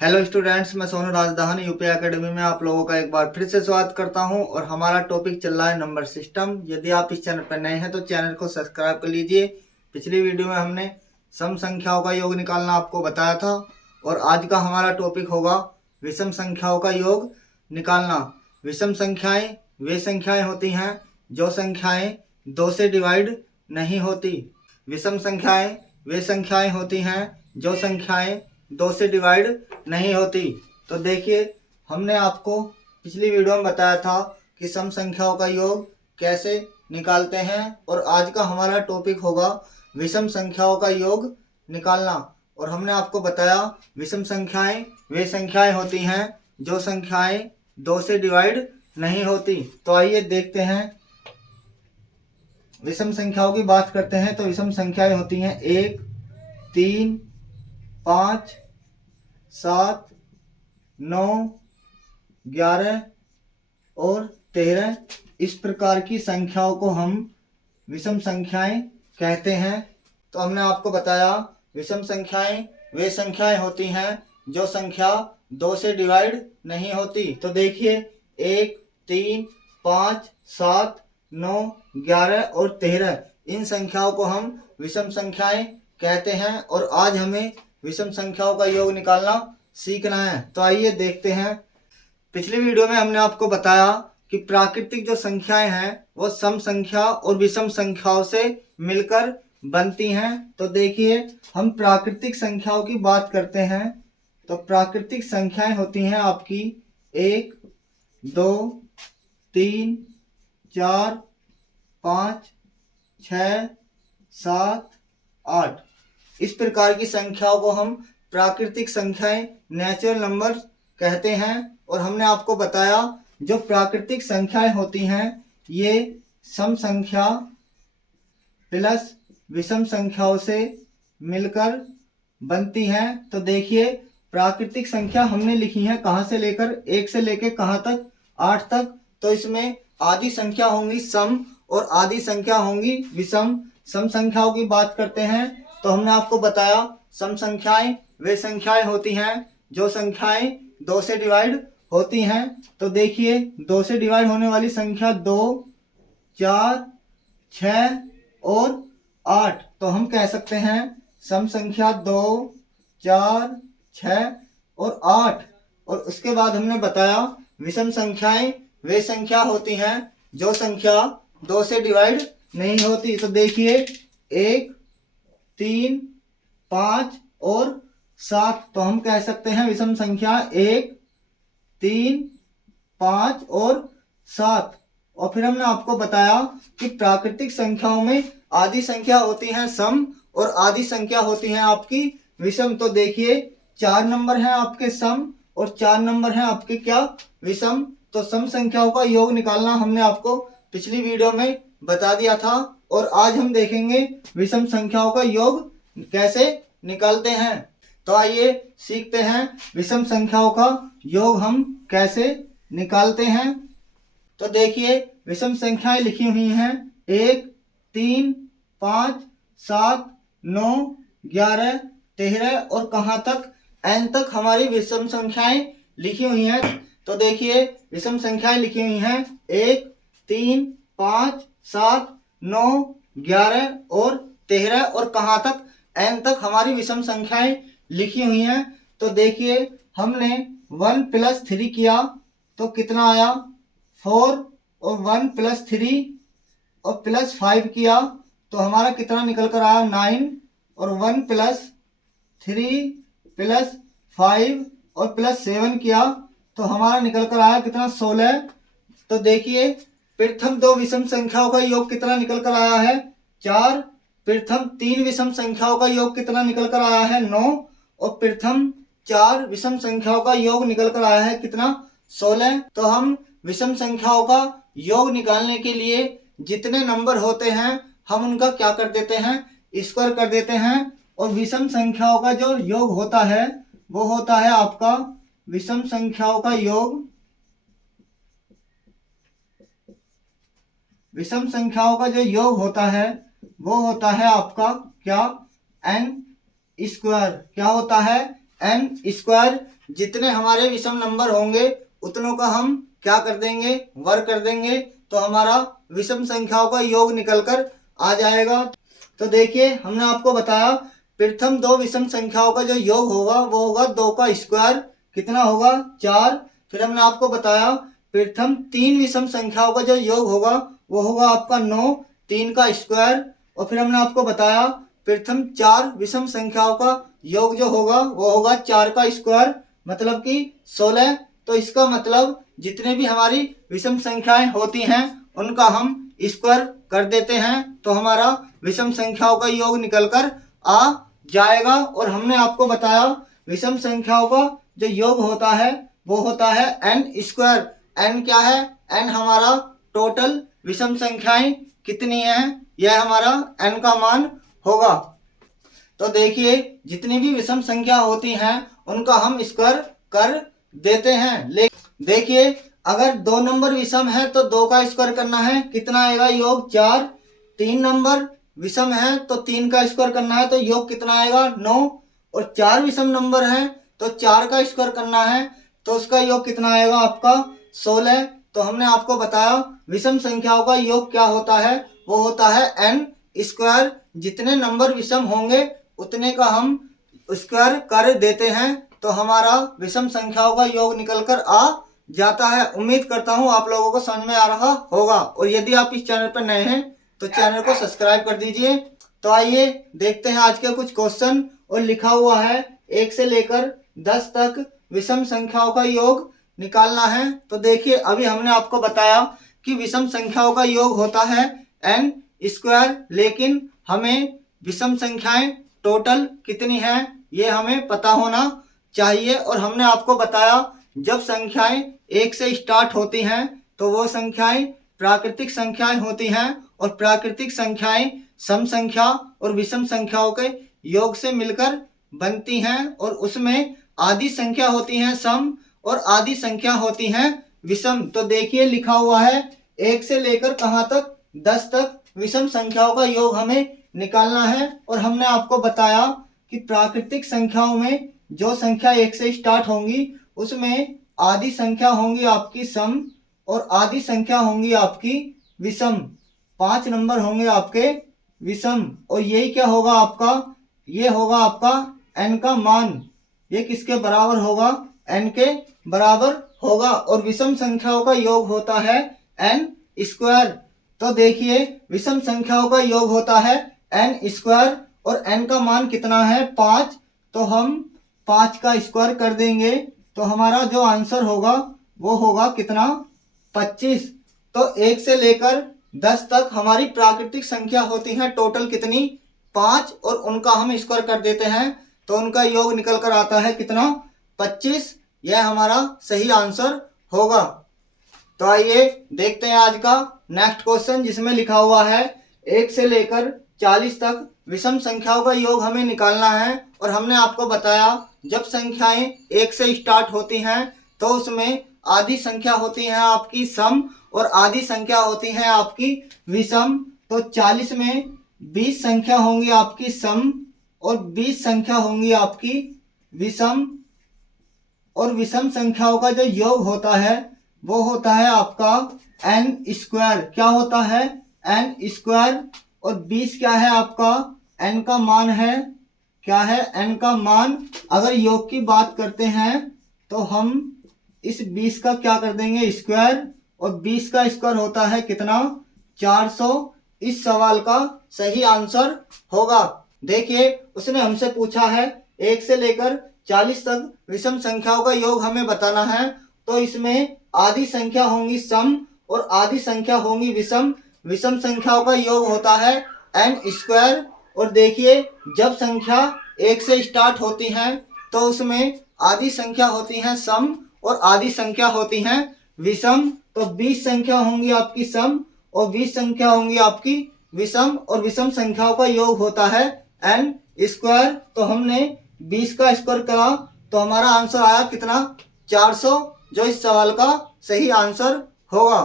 Hello students, मैं सोनू राजधानी UP academy में आप लोगों का एक बार फिर से स्वागत करता हूं और हमारा टॉपिक चल रहा है नंबर सिस्टम। यदि आप इस चैनल पर नए हैं तो चैनल को सब्सक्राइब कर लीजिए। पिछली वीडियो में हमने सम संख्याओं का योग निकालना आपको बताया था और आज का हमारा टॉपिक होगा विषम संख्याओं का योग निकालना। विषम संख्याएं वे संख्याएं होती हैं जो संख्याएं 2 से डिवाइड नहीं होती। विषम संख्याएं वे संख्याएं होती हैं जो संख्याएं 2 से डिवाइड नहीं होती। तो देखिए, हमने आपको पिछली वीडियो में बताया था कि सम संख्याओं का योग कैसे निकालते हैं और आज का हमारा टॉपिक होगा विषम संख्याओं का योग निकालना। और हमने आपको बताया विषम संख्याएं वे संख्याएं होती हैं जो संख्याएं 2 से डिवाइड नहीं होती। तो आइए देखते हैं, विषम संख्याओं की बात करते हैं। तो विषम संख्याएं होती हैं 1, 3, 5, 7, 9, 11 और 13। इस प्रकार की संख्याओं को हम विषम संख्याएं कहते हैं। तो हमने आपको बताया विषम संख्याएं वे संख्याएं होती हैं जो संख्या 2 से डिवाइड नहीं होती। तो देखिए, 1, 3, 5, 7, 9, 11 और 13 इन संख्याओं को हम विषम संख्याएं कहते हैं और आज हमें विषम संख्याओं का योग निकालना सीखना है। तो आइए देखते हैं। पिछली वीडियो में हमने आपको बताया कि प्राकृतिक जो संख्याएं हैं वो सम संख्या और विषम संख्याओं से मिलकर बनती हैं। तो देखिए, हम प्राकृतिक संख्याओं की बात करते हैं। तो प्राकृतिक संख्याएं होती हैं आपकी 1, 2, 3, 4, 5, 6, 7, 8। इस प्रकार की संख्याओं को हम प्राकृतिक संख्याएं नेचुरल नंबर कहते हैं। और हमने आपको बताया जो प्राकृतिक संख्याएं होती हैं ये सम संख्या प्लस विषम संख्याओं से मिलकर बनती हैं। तो देखिए, प्राकृतिक संख्या हमने लिखी है कहाँ से लेकर, 1 से लेकर कहाँ तक, 8 तक। तो इसमें आधी संख्या होंगी सम और आधी संख्या होंगी विषम। सम संख्याओं की बात करते हैं तो हमने आपको बताया सम संख्याएं वे संख्याएं होती हैं जो संख्याएं 2 से डिवाइड होती हैं। तो देखिए, 2 से डिवाइड होने वाली संख्या 2, 4, 6 और 8। तो हम कह सकते हैं सम संख्या 2, 4, 6 और 8। और उसके बाद हमने बताया विषम संख्याएं वे संख्या होती हैं जो संख्या 2 से डिवाइड नहीं होती। तो देखिए, 1, 3, 5 और 7। तो हम कह सकते हैं विषम संख्या 1, 3, 5 और 7। और फिर हमने आपको बताया कि प्राकृतिक संख्याओं में आधी संख्या होती है सम और आधी संख्या होती है आपकी विषम। तो देखिए, 4 नंबर हैं आपके सम और 4 नंबर हैं आपके क्या, विषम। तो सम संख्याओं का योग निकालना हमने आपको पिछली वीडियो में बता दिया था और आज हम देखेंगे विषम संख्याओं का योग कैसे निकालते हैं। तो आइए सीखते हैं विषम संख्याओं का योग हम कैसे निकालते हैं। तो देखिए, विषम संख्याएं लिखी हुई हैं 1, 3, 5, 7, 9, 11, 13 और कहाँ तक, n तक हमारी विषम संख्याएं लिखी हुई हैं। तो देखिए, विषम संख्याएं लिखी हुई हैं 1, 3, 5, 7, 9, 11 और 13 और कहाँ तक, n तक हमारी विषम संख्याएं लिखी हुई हैं। तो देखिए, हमने 1 + 3 किया तो कितना आया, 4 और 1 + 3 और +5 किया तो हमारा कितना निकल कर आया, 9 और 1 + 3 + 5 और +7 किया तो हमारा निकल कर आया कितना, 16। तो देखिए, प्रथम 2 विषम संख्याओं का योग कितना निकल कर आया है, 4। प्रथम 3 विषम संख्याओं का योग कितना निकल कर आया है, 9। और प्रथम 4 विषम संख्याओं का योग निकल कर आया है कितना, 16। तो हम विषम संख्याओं का योग निकालने के लिए जितने नंबर होते हैं हम उनका क्या कर देते हैं, स्क्वायर कर देते हैं। और विषम संख्याओं का जो योग होता है वो होता है आपका, विषम संख्याओं का योग, विषम संख्याओं का जो योग होता है वो होता है आपका क्या, n स्क्वायर। क्या होता है, n स्क्वायर। जितने हमारे विषम नंबर होंगे उतनों का हम क्या कर देंगे, वर्ग कर देंगे, तो हमारा विषम संख्याओं का योग निकलकर आ जाएगा। तो देखिए हमने आपको बताया प्रथम दो विषम संख्याओं का जो योग होगा वो होगा 2 का स्क्वायर, कितना होगा 4। फिर हमने आपको बताया प्रथम तीन विषम संख्याओं का जो योग होगा वो होगा आपका 9, 3 का स्क्वायर। और फिर हमने आपको बताया प्रथम 4 विषम संख्याओं का योग जो होगा वो होगा 4 का स्क्वायर, मतलब कि 16। तो इसका मतलब जितने भी हमारी विषम संख्याएं होती हैं उनका हम स्क्वायर कर देते हैं तो हमारा विषम संख्याओं का योग निकलकर आ जाएगा। और हमने आपको बताया विषम संख्याओं का जो योग होता है वो होता है n स्क्वायर। n क्या है, n हमारा टोटल विषम संख्याएं कितनी है, यह हमारा n का मान होगा। तो देखिए जितनी भी विषम संख्या होती हैं उनका हम स्क्वायर कर देते हैं। देखिए अगर 2 नंबर विषम है तो 2 का स्क्वायर करना है, कितना आएगा योग 4। 3 नंबर विषम है तो 3 का स्क्वायर करना है तो योग कितना आएगा 9। और 4 विषम नंबर है तो 4 का स्क्वायर करना है तो उसका योग कितना आएगा आपका 16। तो हमने आपको बताया विषम संख्याओं का योग क्या होता है, वो होता है n स्क्वायर। जितने नंबर विषम होंगे उतने का हम स्क्वायर कर देते हैं तो हमारा विषम संख्याओं का योग निकलकर आ जाता है। उम्मीद करता हूँ आप लोगों को समझ में आ रहा होगा। और यदि आप इस चैनल पर नए हैं तो चैनल को सब्सक्राइब कर दीजिए। तो आइए देखते हैं आज के कुछ क्वेश्चन। और लिखा हुआ है 1 से लेकर 10 तक विषम संख्याओं का योग निकालना है। तो देखिए अभी हमने आपको बताया कि विषम संख्याओं का योग होता है n स्क्वायर, लेकिन हमें विषम संख्याएं टोटल कितनी हैं ये हमें पता होना चाहिए। और हमने आपको बताया जब संख्याएं 1 से स्टार्ट होती हैं तो वो संख्याएं प्राकृतिक संख्याएं होती हैं और प्राकृतिक संख्याएं सम संख्या और विषम संख्याओं के योग से मिलकर बनती हैं और उसमें आधी संख्या होती हैं सम और आधी संख्या होती हैं विषम। तो देखिए लिखा हुआ है 1 से लेकर कहां तक 10 तक विषम संख्याओं का योग हमें निकालना है। और हमने आपको बताया कि प्राकृतिक संख्याओं में जो संख्या 1 से स्टार्ट होंगी उसमें आधी संख्या होंगी आपकी सम और आधी संख्या होंगी आपकी विषम। 5 नंबर होंगे आपके विषम और यही क्या होगा आपका, ये होगा आपका n का मान। ये किसके बराबर होगा, n के बराबर होगा। और विषम संख्याओं का योग होता है n स्क्वायर। तो देखिए विषम संख्याओं का योग होता है n स्क्वायर और n का मान कितना है 5। तो हम 5 का स्क्वायर कर देंगे तो हमारा जो आंसर होगा वो होगा कितना 25। तो 1 से लेकर 10 तक हमारी प्राकृतिक संख्या होती है टोटल कितनी 5 और उनका हम स्क्वायर कर देते हैं तो उनका योग निकल कर आता है कितना 25। यह हमारा सही आंसर होगा। तो आइए देखते हैं आज का नेक्स्ट क्वेश्चन जिसमें लिखा हुआ है 1 से लेकर 40 तक विषम संख्याओं का योग हमें निकालना है। और हमने आपको बताया जब संख्याएं 1 से स्टार्ट होती हैं तो उसमें आधी संख्या होती है आपकी सम और आधी संख्या होती है आपकी विषम। तो 40 में 20 संख्या होंगी आपकी सम और 20 संख्या होंगी आपकी विषम। और विषम संख्याओं का जो योग होता है वो होता है आपका n स्क्वायर। क्या होता है n स्क्वायर। और 20 क्या है आपका n का मान है, क्या है n का मान। अगर योग की बात करते हैं तो हम इस 20 का क्या कर देंगे स्क्वायर और 20 का स्क्वायर होता है कितना 400। इस सवाल का सही आंसर होगा। देखिए उसने हमसे पूछा है 1 से लेकर 40 तक विषम संख्याओं का योग हमें बताना है। तो इसमें आधी संख्या होंगी सम और आधी संख्या होंगी विषम। विषम संख्याओं का योग होता है n स्क्वायर। और देखिए जब संख्या 1 से स्टार्ट होती है तो उसमें आधी संख्या होती है सम और आधी संख्या होती है विषम। तो 20 संख्या होंगी आपकी सम और 20 संख्या होंगी आपकी विषम और विषम संख्याओं का योग होता है n स्क्वायर। तो हमने 20 का स्क्वायर करा तो हमारा आंसर आया कितना 400, जो इस सवाल का सही आंसर होगा।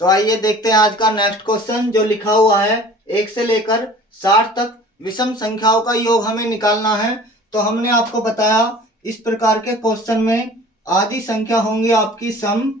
तो आइए देखते हैं आज का नेक्स्ट क्वेश्चन जो लिखा हुआ है 1 से लेकर 60 तक विषम संख्याओं का योग हमें निकालना है। तो हमने आपको बताया इस प्रकार के क्वेश्चन में आधी संख्या होंगी आपकी सम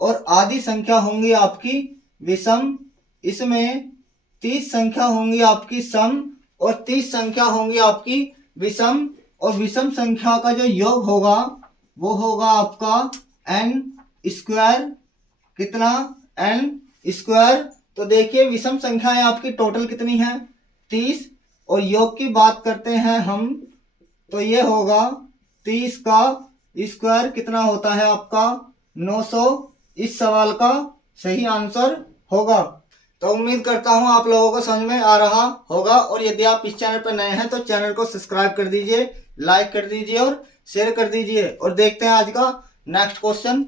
और आधी संख्या होंगी आपकी विषम। इसमें 30 संख्या होंगी आपकी सम और 30 संख्या होंगी आपकी विषम, और विषम संख्या का जो योग होगा वो होगा आपका n स्क्वायर। कितना? n square. तो देखिए विषम संख्याएं आपकी टोटल कितनी है? 30। और योग की बात करते हैं हम तो ये होगा 30 का स्क्वायर कितना होता है आपका? 900। इस सवाल का सही आंसर होगा। तो उम्मीद करता हूं आप लोगों को समझ में आ रहा होगा, और यदि आप इस चैनल पर नए हैं तो चैनल को सब्सक्राइब कर दीजिए, लाइक कर दीजिए और शेयर कर दीजिए। और देखते हैं आज का नेक्स्ट क्वेश्चन।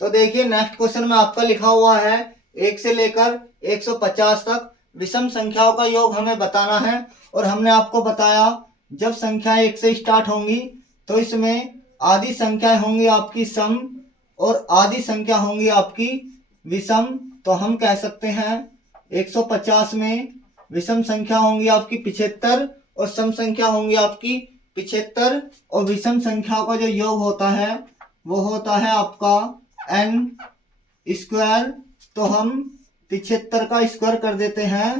तो देखिए नेक्स्ट क्वेश्चन में आपका लिखा हुआ है 1 से लेकर 150 तक विषम संख्याओं का योग हमें बताना है। और हमने आपको बताया जब संख्या 1 से स्टार्ट होंगी तो इसमें आधी संख्याएं होंगी आपकी सम और आधी संख्या होंगी आपकी विषम। तो हम कह सकते हैं 150 में विषम संख्या होंगी आपकी 75 और सम संख्या होंगी आपकी 75, और विषम संख्याओं का जो योग होता है वो होता है आपका n स्क्वायर। तो हम 75 का स्क्वायर कर देते हैं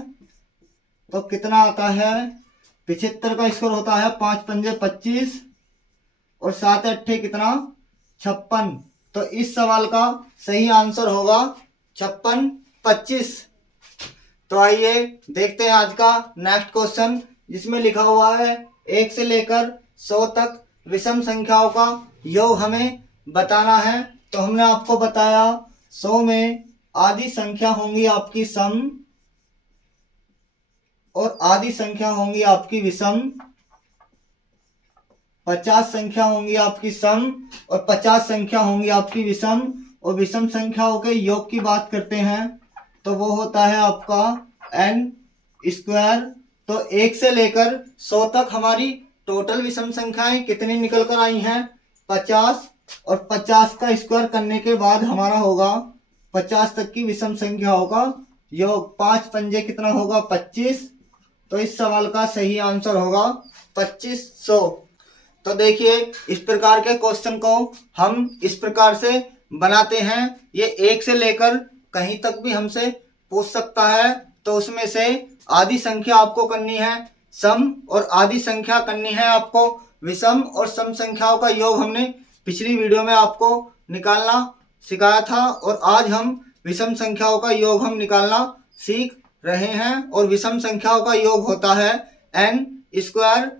तो कितना आता है? 75 का स्क्वायर होता है 5 पंजे 25 और 7 अट्ठे कितना? 56। तो इस सवाल का सही आंसर होगा 56 25। तो आइए देखते हैं आज का नेक्स्ट क्वेश्चन, जिसमें लिखा हुआ है 1 से लेकर 100 तक विषम संख्याओं का योग हमें बताना है। तो हमने आपको बताया 100 में आधी संख्या होंगी आपकी सम और आधी संख्या होंगी आपकी विषम। 50 संख्या होंगी आपकी सम और 50 संख्या होंगी आपकी विषम। और विषम संख्याओं के योग की बात करते हैं तो वो होता है आपका n स्क्वायर। तो 1 से लेकर 100 तक हमारी टोटल विषम संख्याएं कितनी निकल कर आई हैं? 50। और 50 का स्क्वायर करने के बाद हमारा होगा 50 तक की विषम संख्याओं का योग। 5 पंजे कितना होगा? 25। तो इस सवाल का सही आंसर होगा 2500। तो देखिए इस प्रकार के क्वेश्चन को हम इस प्रकार से बनाते हैं। ये 1 से लेकर कहीं तक भी हमसे पूछ सकता है। तो उसमें से आधी संख्या आपको करनी है सम और आधी संख्या करनी है आपको विषम, और सम संख्याओं का योग हमने पिछली वीडियो में आपको निकालना सिखाया था। और आज हम विषम संख्याओं का योग हम निकालना सीख रहे हैं। और विषम संख्याओं का योग होता है n स्क्वायर